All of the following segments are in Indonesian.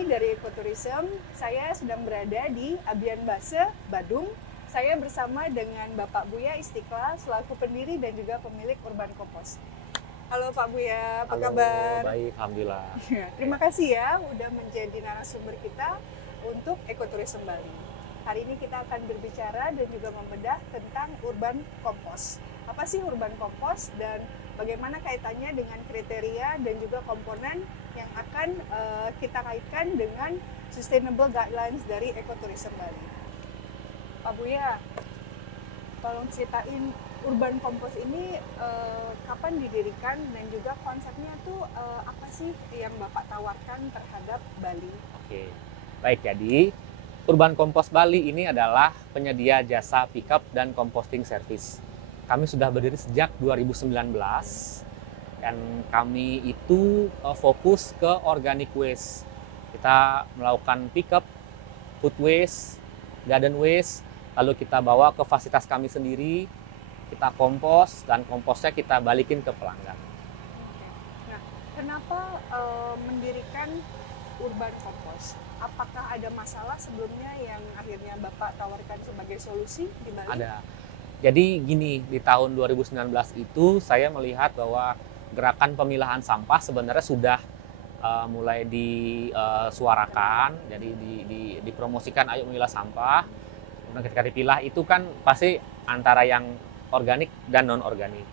ini dari Ecotourism, saya sedang berada di Abian Base, Badung. Saya bersama dengan Bapak Buya Istiqlal selaku pendiri dan juga pemilik Urban Compost. Halo Pak Buya, apa kabar? Baik, alhamdulillah. Terima kasih ya udah menjadi narasumber kita untuk Ecotourism Bali. Hari ini kita akan berbicara dan juga membedah tentang Urban Compost. Apa sih Urban Compost dan bagaimana kaitannya dengan kriteria dan juga komponen yang akan kita kaitkan dengan Sustainable Guidelines dari Ecotourism Bali. Pak Buya, tolong ceritain Urban Compost ini kapan didirikan dan juga konsepnya tuh apa sih yang Bapak tawarkan terhadap Bali? Oke, baik, jadi Urban Compost Bali ini adalah penyedia jasa pickup dan composting service. Kami sudah berdiri sejak 2019 dan kami itu fokus ke organic waste. Kita melakukan pickup, food waste, garden waste, lalu kita bawa ke fasilitas kami sendiri, kita kompos dan komposnya kita balikin ke pelanggan. Nah, kenapa mendirikan Urban Compost? Apakah ada masalah sebelumnya yang akhirnya Bapak tawarkan sebagai solusi di Bali? Ada. Jadi gini, di tahun 2019 itu saya melihat bahwa gerakan pemilahan sampah sebenarnya sudah mulai disuarakan, jadi dipromosikan ayo memilah sampah. Kemudian ketika dipilah itu kan pasti antara yang organik dan non organik.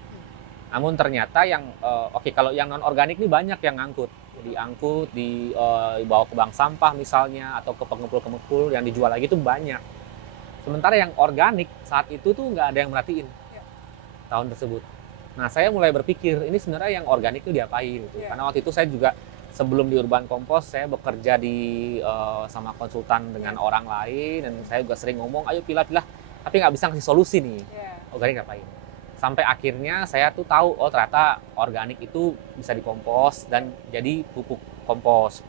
Namun ternyata yang kalau yang non organik ini banyak yang ngangkut, diangkut, dibawa ke bank sampah misalnya atau ke pengepul yang dijual lagi itu banyak. Sementara yang organik saat itu tuh nggak ada yang merhatiin tahun tersebut. Nah, saya mulai berpikir ini sebenarnya yang organik itu diapain gitu. Karena waktu itu saya juga sebelum di Urban Compost saya bekerja sama konsultan dengan orang lain dan saya juga sering ngomong ayo pilah-pilah tapi nggak bisa ngasih solusi nih. Organik ngapain? Sampai akhirnya saya tuh tahu oh ternyata organik itu bisa dikompos dan jadi pupuk kompos.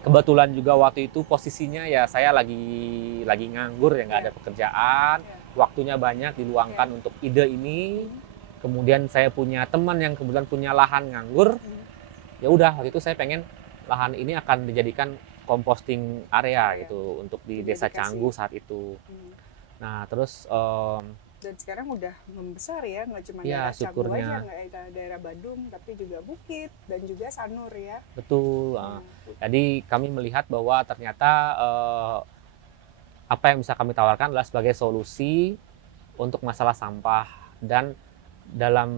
Kebetulan juga waktu itu posisinya ya saya lagi nganggur ya nggak ada pekerjaan, waktunya banyak diluangkan untuk ide ini. Kemudian saya punya teman yang kebetulan punya lahan nganggur. Ya udah waktu itu saya pengen lahan ini akan dijadikan composting area gitu untuk di Desa Canggu saat itu. Nah terus dan sekarang udah membesar ya, nggak cuma ya, daerah Canggu aja, nggak daerah Badung, tapi juga Bukit dan juga Sanur ya. Betul. Jadi kami melihat bahwa ternyata apa yang bisa kami tawarkan adalah sebagai solusi untuk masalah sampah dan dalam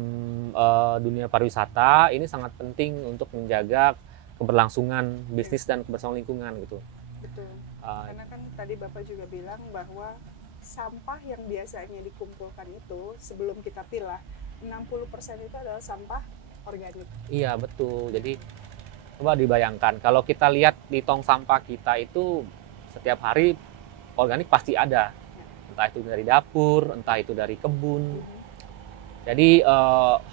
dunia pariwisata ini sangat penting untuk menjaga keberlangsungan bisnis dan keberlangsungan lingkungan gitu. Betul. Karena kan tadi Bapak juga bilang bahwa sampah yang biasanya dikumpulkan itu sebelum kita pilah 60% itu adalah sampah organik. Iya betul. Jadi coba dibayangkan kalau kita lihat di tong sampah kita itu setiap hari organik pasti ada. Entah itu dari dapur, entah itu dari kebun. Jadi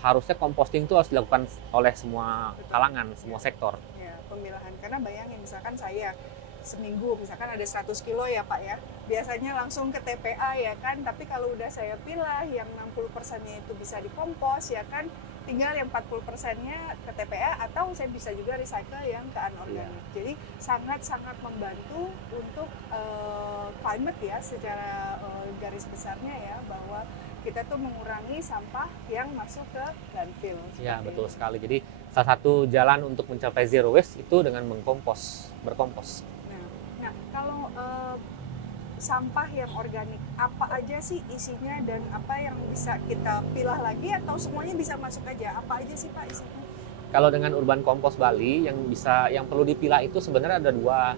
harusnya composting itu harus dilakukan oleh semua kalangan, semua sektor. Ya, pemilahan. Karena bayangin misalkan saya seminggu misalkan ada 100 kilo ya Pak ya, biasanya langsung ke TPA ya kan, tapi kalau udah saya pilah yang 60%-nya itu bisa dikompos ya kan, tinggal yang 40%-nya ke TPA atau saya bisa juga recycle yang ke anorganik. Jadi sangat-sangat membantu untuk climate ya secara garis besarnya ya, bahwa kita tuh mengurangi sampah yang masuk ke landfill. Ya betul sekali. Jadi salah satu jalan untuk mencapai zero waste itu dengan berkompos. Nah, kalau sampah yang organik, apa aja sih isinya dan apa yang bisa kita pilah lagi atau semuanya bisa masuk aja? Apa aja sih Pak isinya? Kalau dengan Urban Compost Bali yang perlu dipilah itu sebenarnya ada dua,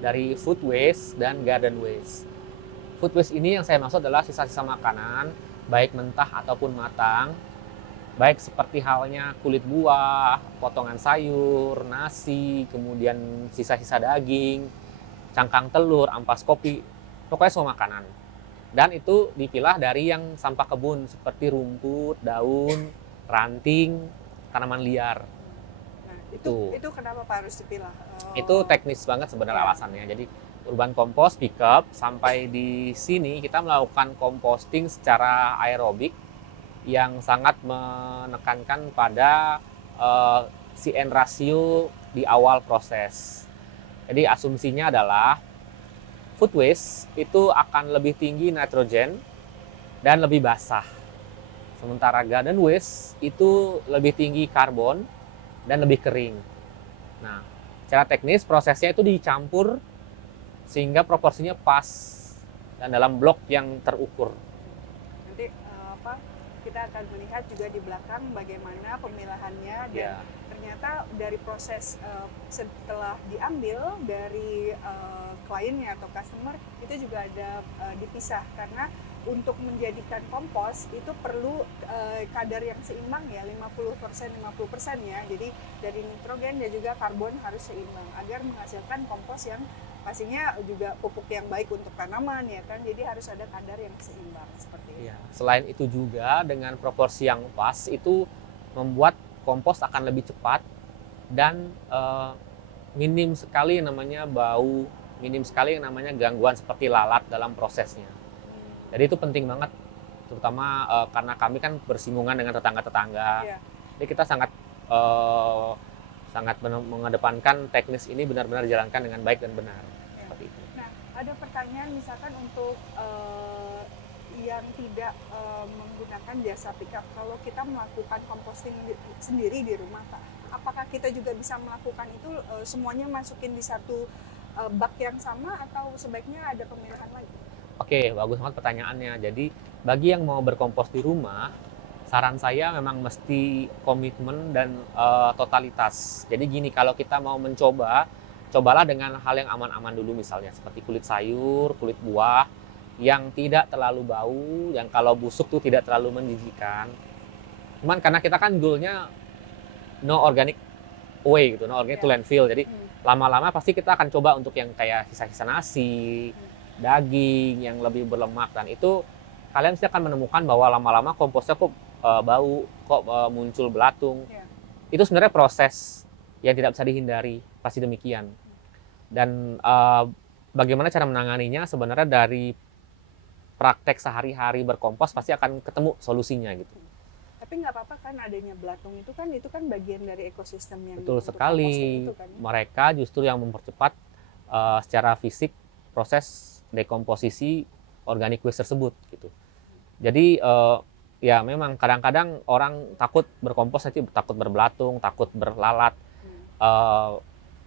dari food waste dan garden waste. Food waste ini yang saya maksud adalah sisa-sisa makanan, baik mentah ataupun matang, baik seperti halnya kulit buah, potongan sayur, nasi, kemudian sisa-sisa daging, cangkang telur, ampas kopi, pokoknya semua makanan. Dan itu dipilah dari yang sampah kebun seperti rumput, daun, ranting, tanaman liar. Nah, itu kenapa Pak harus dipilah? Itu teknis banget sebenarnya alasannya. Jadi Urban Compost pickup sampai di sini kita melakukan composting secara aerobik yang sangat menekankan pada CN ratio di awal proses. Jadi asumsinya adalah food waste itu akan lebih tinggi nitrogen dan lebih basah. Sementara garden waste itu lebih tinggi karbon dan lebih kering. Nah, secara teknis prosesnya itu dicampur sehingga proporsinya pas dan dalam blok yang terukur. Nanti kita akan melihat juga di belakang bagaimana pemilahannya dan ternyata dari proses setelah diambil dari kliennya atau customer itu juga ada dipisah karena untuk menjadikan kompos itu perlu kadar yang seimbang ya 50% ya. Jadi dari nitrogen dan juga karbon harus seimbang agar menghasilkan kompos yang pastinya juga pupuk yang baik untuk tanaman ya kan. Jadi harus ada kadar yang seimbang seperti itu. Ya. Selain itu juga dengan proporsi yang pas itu membuat kompos akan lebih cepat dan minim sekali yang namanya bau, minim sekali yang namanya gangguan seperti lalat dalam prosesnya. Jadi itu penting banget, terutama karena kami kan bersinggungan dengan tetangga-tetangga. Ya. Jadi kita sangat mengedepankan teknis ini benar-benar dijalankan dengan baik dan benar. Ya. Seperti itu. Nah, ada pertanyaan misalkan untuk yang tidak menggunakan jasa pickup, kalau kita melakukan composting sendiri di rumah, Pak, apakah kita juga bisa melakukan itu semuanya masukin di satu bak yang sama atau sebaiknya ada pemilahan lagi? Oke, bagus banget pertanyaannya. Jadi bagi yang mau berkompos di rumah, saran saya memang mesti komitmen dan totalitas. Jadi gini, kalau kita mau mencoba, cobalah dengan hal yang aman-aman dulu misalnya, seperti kulit sayur, kulit buah, yang tidak terlalu bau, yang kalau busuk tuh tidak terlalu menjijikan. Cuman karena kita kan goalnya no organic away gitu, no organic to landfill. Jadi lama-lama pasti kita akan coba untuk yang kayak sisa-sisa nasi, daging yang lebih berlemak, dan itu kalian pasti akan menemukan bahwa lama-lama komposnya kok bau, kok muncul belatung. Itu sebenarnya proses yang tidak bisa dihindari, pasti demikian. Dan bagaimana cara menanganinya sebenarnya dari praktek sehari-hari berkompos pasti akan ketemu solusinya gitu. Tapi nggak apa-apa kan adanya belatung itu kan bagian dari ekosistem yang betul sekali itu kan, ya? Mereka justru yang mempercepat secara fisik proses dekomposisi organic waste tersebut gitu. Jadi ya memang kadang-kadang orang takut berkompos nanti takut berbelatung, takut berlalat.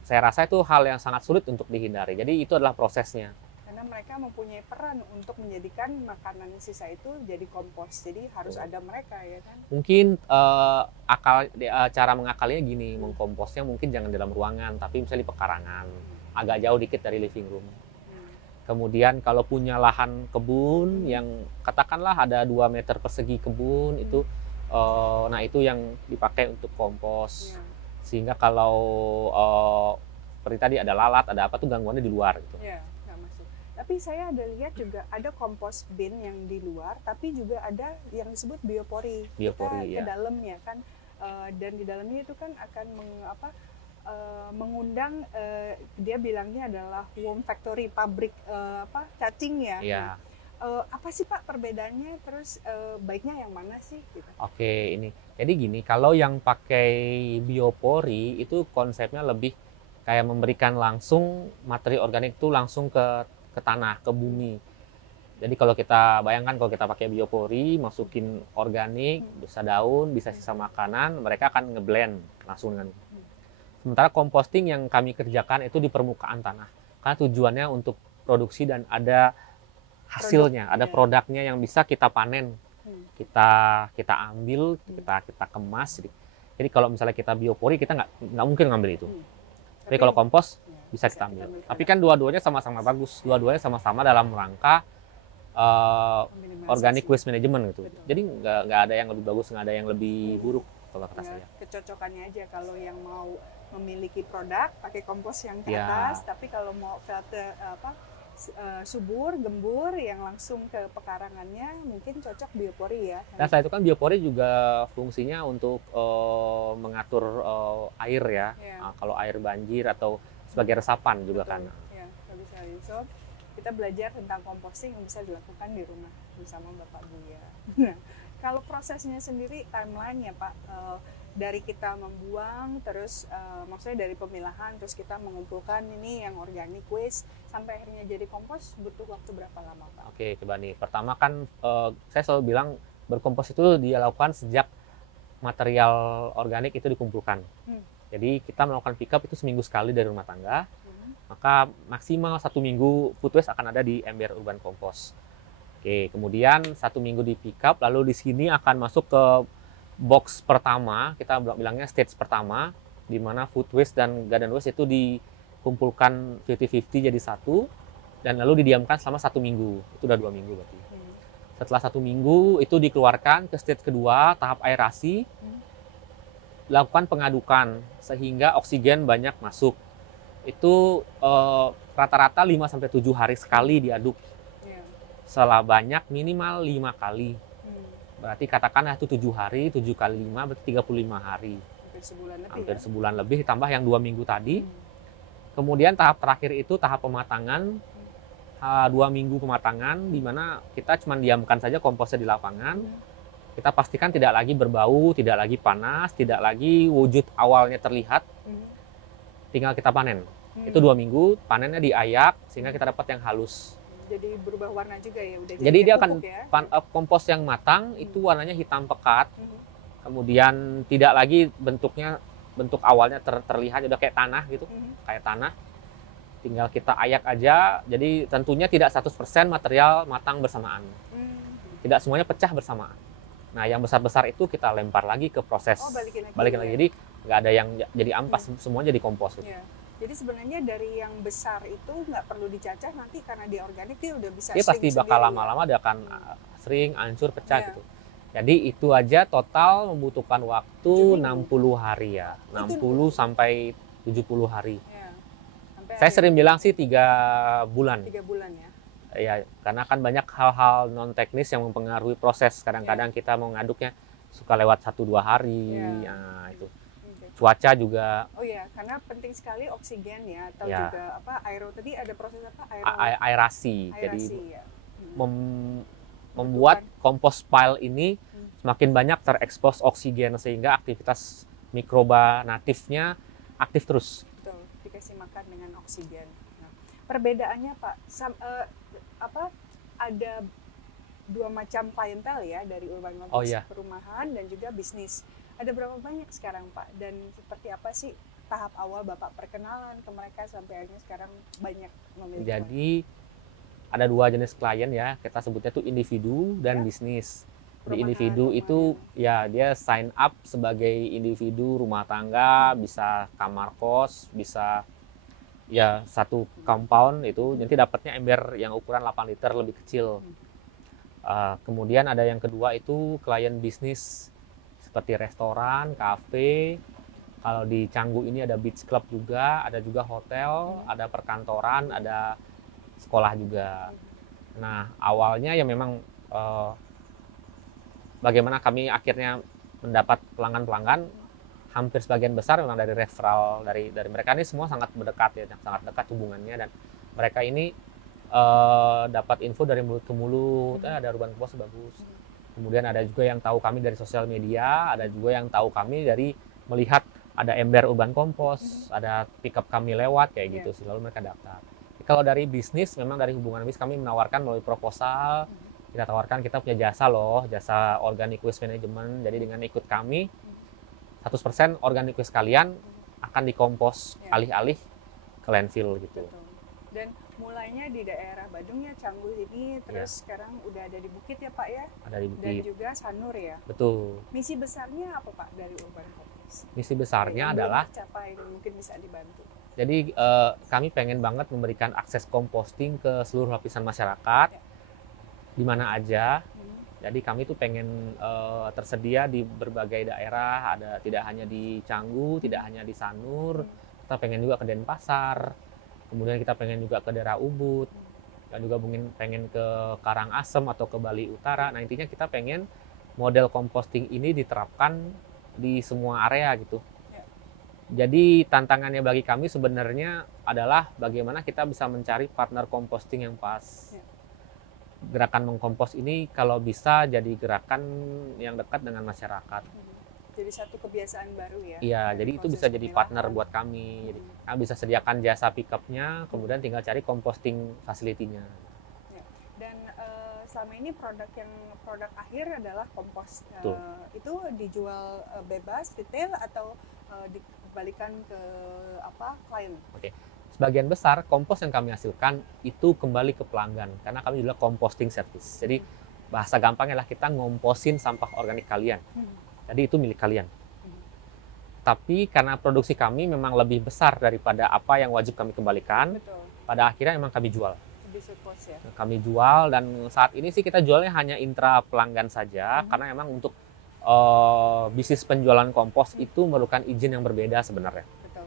Saya rasa itu hal yang sangat sulit untuk dihindari. Jadi itu adalah prosesnya. Karena mereka mempunyai peran untuk menjadikan makanan sisa itu jadi kompos. Jadi harus ada mereka ya kan. Mungkin cara mengakalinya gini, mengkomposnya mungkin jangan dalam ruangan, tapi misalnya di pekarangan, agak jauh dikit dari living room. Kemudian kalau punya lahan kebun yang katakanlah ada 2 meter persegi kebun itu, nah itu yang dipakai untuk kompos. Sehingga kalau seperti tadi ada lalat, ada apa tuh gangguannya di luar gitu. Nggak masuk. Tapi saya ada lihat juga ada kompos bin yang di luar, tapi juga ada yang disebut biopori. Biopori kita ke dalam ya kan, dan di dalamnya itu kan akan mengundang dia bilangnya adalah worm factory, pabrik cacing ya. Iya. Apa sih Pak perbedaannya, terus baiknya yang mana sih gitu? Oke, ini jadi gini, kalau yang pakai biopori itu konsepnya lebih kayak memberikan langsung materi organik itu langsung ke tanah, ke bumi. Jadi kalau kita bayangkan kalau kita pakai biopori, masukin organik, bisa daun, bisa sisa makanan, mereka akan ngeblend langsung dengan. Sementara composting yang kami kerjakan itu di permukaan tanah. Karena tujuannya untuk produksi dan ada hasilnya, ada produknya yang bisa kita panen. Kita ambil, kita kemas. Jadi kalau misalnya kita biopori, kita nggak mungkin ngambil itu. Tapi kalau kompos bisa kita ambil. Tapi kan dua-duanya sama-sama bagus. Dua-duanya sama-sama dalam rangka organic waste management gitu. Betul. Jadi nggak ada yang lebih bagus, nggak ada yang lebih buruk kalau kata saya. Kecocokannya aja, kalau yang mau memiliki produk pakai kompos yang ke atas, tapi kalau mau filter subur, gembur yang langsung ke pekarangannya mungkin cocok biopori ya. Nah, selain itu kan biopori juga fungsinya untuk mengatur air ya. Kalau air banjir atau sebagai resapan juga. Betul. Kan. Ya, bisa. So, kita belajar tentang composting yang bisa dilakukan di rumah bersama Bapak Buya. Nah, kalau prosesnya sendiri, timeline ya Pak, dari kita membuang, terus maksudnya dari pemilahan, terus kita mengumpulkan ini yang organic waste sampai akhirnya jadi kompos butuh waktu berapa lama, Pak? Oke, coba nih. Pertama kan saya selalu bilang berkompos itu dilakukan sejak material organik itu dikumpulkan. Jadi kita melakukan pick up itu seminggu sekali dari rumah tangga. Maka maksimal 1 minggu food waste akan ada di ember urban compost. Oke, kemudian 1 minggu di pick up, lalu di sini akan masuk ke box pertama, kita bilangnya stage pertama, di mana food waste dan garden waste itu dikumpulkan 50-50 jadi satu, dan lalu didiamkan selama 1 minggu. Itu udah 2 minggu berarti. Setelah 1 minggu itu dikeluarkan ke stage kedua, tahap aerasi, lakukan pengadukan sehingga oksigen banyak masuk. Itu rata-rata 5-7 hari sekali diaduk. Setelah banyak minimal 5 kali. Berarti katakanlah itu 7 hari, 7 kali 5 berarti 35 hari. Hampir sebulan lebih ditambah yang 2 minggu tadi. Kemudian tahap terakhir itu tahap pematangan. 2 minggu pematangan di mana kita cuma diamkan saja komposnya di lapangan. Kita pastikan tidak lagi berbau, tidak lagi panas, tidak lagi wujud awalnya terlihat. Tinggal kita panen. Itu 2 minggu, panennya diayak sehingga kita dapat yang halus. Jadi berubah warna juga ya, udah jadi dia akan ya? Kompos yang matang itu warnanya hitam pekat. Kemudian tidak lagi bentuk awalnya terlihat udah kayak tanah gitu, kayak tanah. Tinggal kita ayak aja. Jadi tentunya tidak 100% material matang bersamaan. Tidak semuanya pecah bersamaan. Nah, yang besar-besar itu kita lempar lagi ke proses. Balikin lagi. Jadi nggak ada yang jadi ampas, semuanya jadi kompos gitu. Jadi sebenarnya dari yang besar itu nggak perlu dicacah, nanti karena dia organik dia udah bisa dia pasti bakal lama-lama dia akan sering, hancur, pecah gitu. Jadi itu aja total membutuhkan waktu 60 hari ya. 60 sampai 70 hari. Saya sering bilang sih 3 bulan. 3 bulan ya. Ya, karena kan banyak hal-hal non teknis yang mempengaruhi proses. Kadang-kadang kita mau ngaduknya suka lewat 1-2 hari. Nah, itu. Cuaca juga. Oh iya, karena penting sekali oksigen ya, atau juga apa tadi ada proses apa? Aerasi. Jadi ya. membuat kompos pile ini semakin banyak terekspos oksigen sehingga aktivitas mikroba natifnya aktif terus. Betul, dikasih makan dengan oksigen. Nah, perbedaannya Pak, ada 2 macam klientel ya dari urban compost, perumahan dan juga bisnis. Ada berapa banyak sekarang Pak? Dan seperti apa sih tahap awal Bapak perkenalan ke mereka sampai akhirnya sekarang banyak memiliki? Jadi ada 2 jenis klien ya, kita sebutnya itu individu dan bisnis. Di individu itu ya dia sign up sebagai individu rumah tangga, bisa kamar kos, bisa ya satu compound itu, nanti dapatnya ember yang ukuran 8 liter lebih kecil. Kemudian ada yang kedua itu klien bisnis seperti restoran, kafe. Kalau di Canggu ini ada beach club juga, ada juga hotel, ada perkantoran, ada sekolah juga. Nah, awalnya ya memang bagaimana kami akhirnya mendapat pelanggan-pelanggan, hampir sebagian besar memang dari referral dari mereka. Ini semua sangat berdekat ya, sangat dekat hubungannya, dan mereka ini dapat info dari mulut ke mulut, ada urban compost bagus. Kemudian ada juga yang tahu kami dari sosial media, ada juga yang tahu kami dari melihat ada ember urban compost, ada pick up kami lewat kayak gitu, selalu mereka daftar. Kalau dari bisnis, memang dari hubungan bisnis kami menawarkan melalui proposal, kita tawarkan kita punya jasa loh, jasa organic waste management. Jadi dengan ikut kami, 100% organic waste kalian akan dikompos alih-alih ke landfill gitu. Betul. Dan mulainya di daerah Badung ya, Canggu ini, terus sekarang udah ada di Bukit ya Pak ya? Ada di Bukit. Dan juga Sanur ya? Betul. Misi besarnya apa Pak dari urban compost? Misi besarnya adalah tercapai, mungkin bisa dibantu. Jadi kami pengen banget memberikan akses composting ke seluruh lapisan masyarakat, di mana aja. Jadi kami tuh pengen tersedia di berbagai daerah, ada tidak hanya di Canggu, tidak hanya di Sanur, kita pengen juga ke Denpasar, kemudian kita pengen juga ke daerah Ubud, dan juga mungkin pengen ke Karangasem atau ke Bali Utara. Nah, intinya kita pengen model composting ini diterapkan di semua area gitu. Jadi tantangannya bagi kami sebenarnya adalah bagaimana kita bisa mencari partner composting yang pas. Gerakan mengkompos ini kalau bisa jadi gerakan yang dekat dengan masyarakat. Jadi satu kebiasaan baru ya. Iya, dari jadi itu proses bisa jadi partner pemilahan. buat kami. Jadi kami bisa sediakan jasa pickupnya, kemudian tinggal cari composting facility-nya. Ya. Dan selama ini produk akhir adalah kompos. Betul. Itu dijual bebas, retail atau dikembalikan ke klien? Oke. Sebagian besar kompos yang kami hasilkan itu kembali ke pelanggan karena kami juga composting service. Jadi bahasa gampangnya lah kita ngomposin sampah organik kalian. Jadi itu milik kalian. Tapi karena produksi kami memang lebih besar daripada apa yang wajib kami kembalikan, Betul. pada akhirnya memang kami jual. Lebih surplus ya. Kami jual dan saat ini sih kita jualnya hanya intra pelanggan saja karena memang untuk bisnis penjualan kompos itu memerlukan izin yang berbeda sebenarnya. Betul.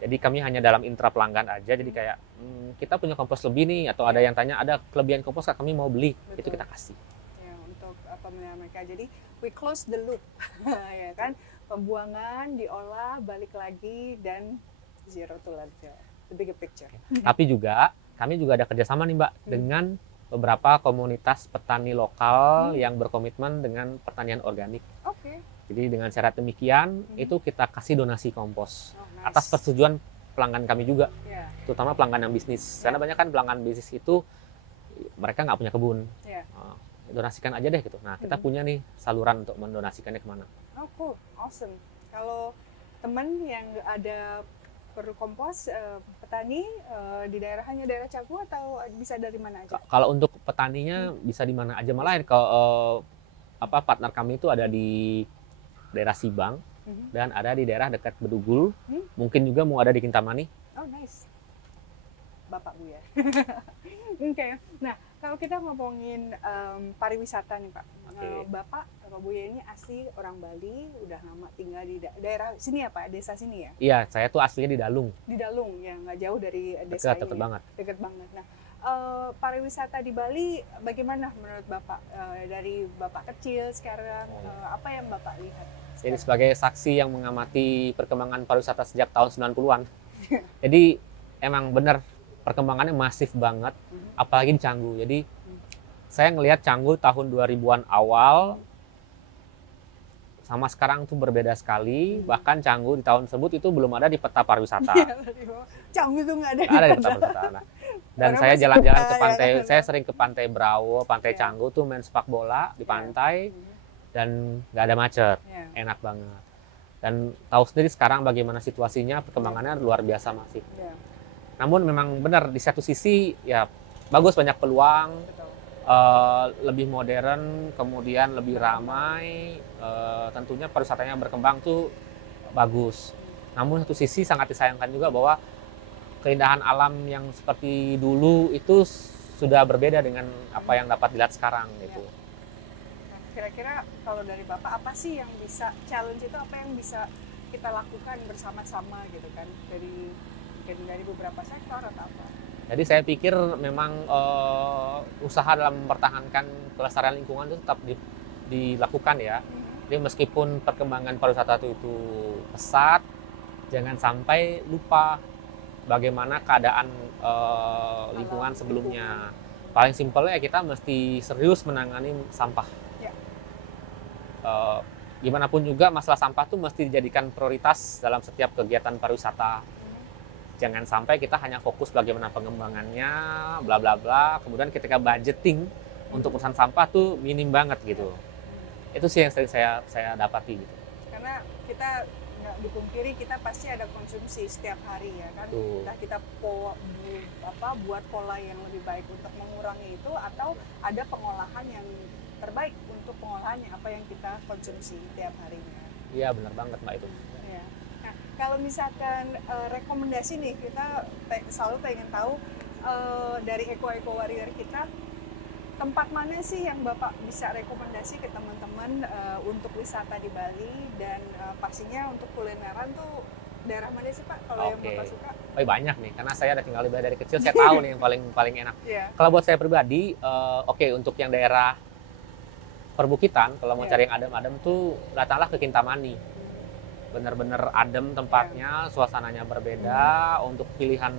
Jadi kami hanya dalam intra pelanggan aja. Jadi kayak kita punya kompos lebih nih atau ada yang tanya ada kelebihan kompos Kak, kami mau beli. Betul. Itu kita kasih. Ya, untuk pemilihan mereka. Jadi we close the loop. Ya kan? Pembuangan, diolah, balik lagi dan zero to landfill. The bigger picture. Tapi juga kami juga ada kerjasama nih Mbak dengan beberapa komunitas petani lokal yang berkomitmen dengan pertanian organik. Oke. Jadi dengan syarat demikian itu kita kasih donasi kompos Oh, nice. atas persetujuan pelanggan kami juga, Ya. terutama pelanggan yang bisnis. Karena banyak kan pelanggan bisnis itu mereka nggak punya kebun, Ya. donasikan aja deh gitu. Nah kita punya nih saluran untuk mendonasikannya kemana. Oh, cool. Awesome. Kalau teman yang ada perlu kompos, petani di hanya daerah Canggu atau bisa dari mana aja? Kalau untuk petaninya bisa di mana aja, malah ke partner kami itu ada di daerah Sibang dan ada di daerah dekat Bedugul, mungkin juga mau ada di Kintamani. Oh, nice. Bapak Bu ya. Oke. Nah, kalau kita ngomongin pariwisata nih Pak, Bapak Buya ini asli orang Bali, udah lama tinggal di daerah sini ya Pak, desa sini ya? Iya, saya tuh aslinya di Dalung. Di Dalung, ya nggak jauh dari desa ini. Dekat banget. Dekat banget. Nah, pariwisata di Bali bagaimana menurut Bapak? Dari Bapak kecil sekarang, apa yang Bapak lihat? Jadi sebagai saksi yang mengamati perkembangan pariwisata sejak tahun 90-an. Jadi emang benar perkembangannya masif banget, apalagi di Canggu. Jadi saya ngelihat Canggu tahun 2000-an awal sama sekarang tuh berbeda sekali. Bahkan Canggu di tahun tersebut itu belum ada di peta pariwisata. Canggu tuh nggak ada Nggak ada di peta pariwisata. Nah, dan saya jalan-jalan ke pantai, saya sering ke Pantai Brawo, Pantai Canggu tuh main sepak bola di pantai dan nggak ada macet, enak banget. Dan tahu sendiri sekarang bagaimana situasinya, perkembangannya luar biasa masif. Namun memang benar di satu sisi ya bagus, banyak peluang. Lebih modern, kemudian lebih ramai, tentunya pariwisatanya berkembang tuh bagus. Namun satu sisi sangat disayangkan juga bahwa keindahan alam yang seperti dulu itu sudah berbeda dengan apa yang dapat dilihat sekarang gitu. Nah, kira-kira kalau dari Bapak apa sih yang bisa challenge itu, apa yang bisa kita lakukan bersama-sama gitu kan, dari beberapa sektor atau apa? Jadi saya pikir memang usaha dalam mempertahankan kelestarian lingkungan itu tetap dilakukan ya. Jadi meskipun perkembangan pariwisata itu pesat, jangan sampai lupa bagaimana keadaan lingkungan sebelumnya. Paling simpelnya ya kita mesti serius menangani sampah. Ya. Gimana pun juga masalah sampah itu mesti dijadikan prioritas dalam setiap kegiatan pariwisata. Jangan sampai kita hanya fokus bagaimana pengembangannya, bla bla bla. Kemudian ketika budgeting untuk urusan sampah tuh minim banget gitu. Itu sih yang sering saya dapati gitu. Karena kita nggak dipungkiri kita pasti ada konsumsi setiap hari ya kan. Entah kita buat pola yang lebih baik untuk mengurangi itu, atau ada pengolahan yang terbaik untuk pengolahannya apa yang kita konsumsi setiap harinya. Iya benar banget Mbak itu. Ya. Nah, kalau misalkan rekomendasi nih, kita selalu pengen tahu dari Eco Warrior kita, tempat mana sih yang Bapak bisa rekomendasi ke teman-teman untuk wisata di Bali, dan pastinya untuk kulineran tuh daerah mana sih Pak kalau yang Bapak suka? Banyak nih, karena saya udah tinggal di Bali dari kecil, saya tahu nih yang paling enak. Kalau buat saya pribadi, untuk yang daerah perbukitan, kalau mau cari yang adem-adem tuh datanglah ke Kintamani. Bener-bener adem tempatnya, suasananya berbeda, untuk pilihan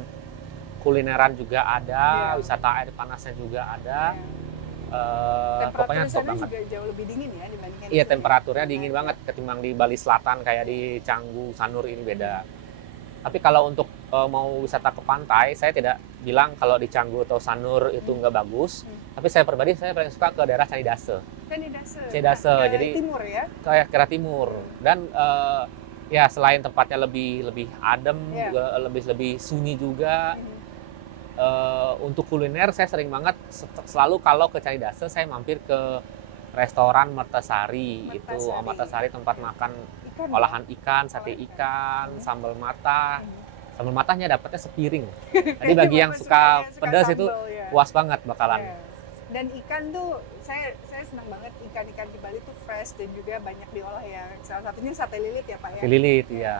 kulineran juga ada, wisata air panasnya juga ada. Temperatur pokoknya di top sana banget. juga jauh lebih dingin ya dibandingkan di Iya, sini. temperaturnya dingin banget ketimbang di Bali Selatan kayak di Canggu, Sanur ini beda. Tapi kalau untuk mau wisata ke pantai, saya tidak bilang kalau di Canggu atau Sanur itu nggak bagus. Tapi saya pribadi saya paling suka ke daerah Candidase. Candidase, Ke jadi timur ya. kayak Kira Timur. Dan ya selain tempatnya lebih adem, Iya. juga lebih sunyi juga. Untuk kuliner saya sering banget selalu kalau ke Candidase saya mampir ke restoran Mertasari. Itu Mertasari. Mertasari tempat makan Ikan ya? olahan ikan, sate Olahan ikan, sambal mata. Mhm. Sambal matanya dapatnya sepiring. Jadi bagi yang suka pedas itu sambal, ya. puas banget bakalan. Iya. Dan ikan tuh saya senang banget ikan-ikan di Bali tuh fresh dan juga banyak diolah ya. Salah satunya sate lilit ya Pak ya. Lilit ya.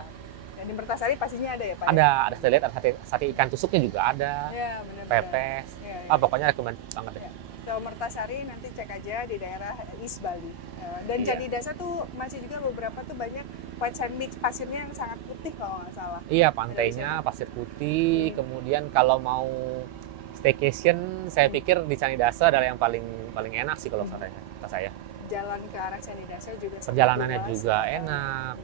Dan di Mertasari pastinya ada ya Pak. Ada sate lilit, ada sate ikan tusuknya juga ada. Ya, benar-benar. Pepes. Ya, ya. Pokoknya rekomend banget deh. Ya. Kalau Mertasari nanti cek aja di daerah East Bali. Dan Iya. Candidase tuh masih juga beberapa tuh banyak white sand beach, pasirnya yang sangat putih kalau nggak salah. Iya, pantainya pasir putih. Kemudian kalau mau staycation, saya pikir di Candidase adalah yang paling enak sih kalau kata saya. Jalan ke arah Candidase juga Perjalanannya sangat juga luas. enak.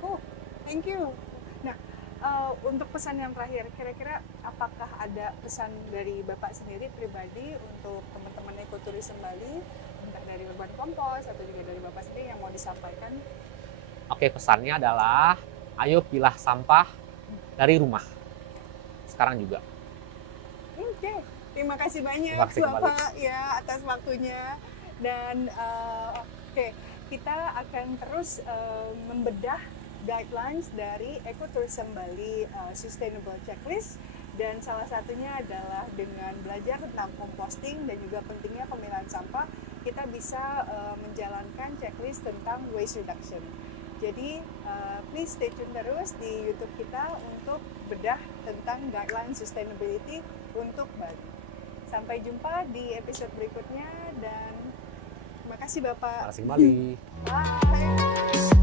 Oh, thank you. Nah, untuk pesan yang terakhir, kira-kira apakah ada pesan dari Bapak sendiri pribadi untuk teman-teman ekoturism Bali, entah dari Urban Kompos atau juga dari Bapak sendiri yang mau disampaikan? Oke, pesannya adalah ayo pilah sampah dari rumah. Sekarang juga. Oke, terima kasih banyak Terima kasih kembali. Bapak ya atas waktunya. Dan oke, kita akan terus membedah guidelines dari Ecotourism Bali Sustainable Checklist, dan salah satunya adalah dengan belajar tentang composting dan juga pentingnya pemilahan sampah, kita bisa menjalankan checklist tentang waste reduction. Jadi please stay tune terus di YouTube kita untuk bedah tentang guideline sustainability untuk Bali. Sampai jumpa di episode berikutnya dan terima kasih Bapak. Terima kasih kembali. Bye.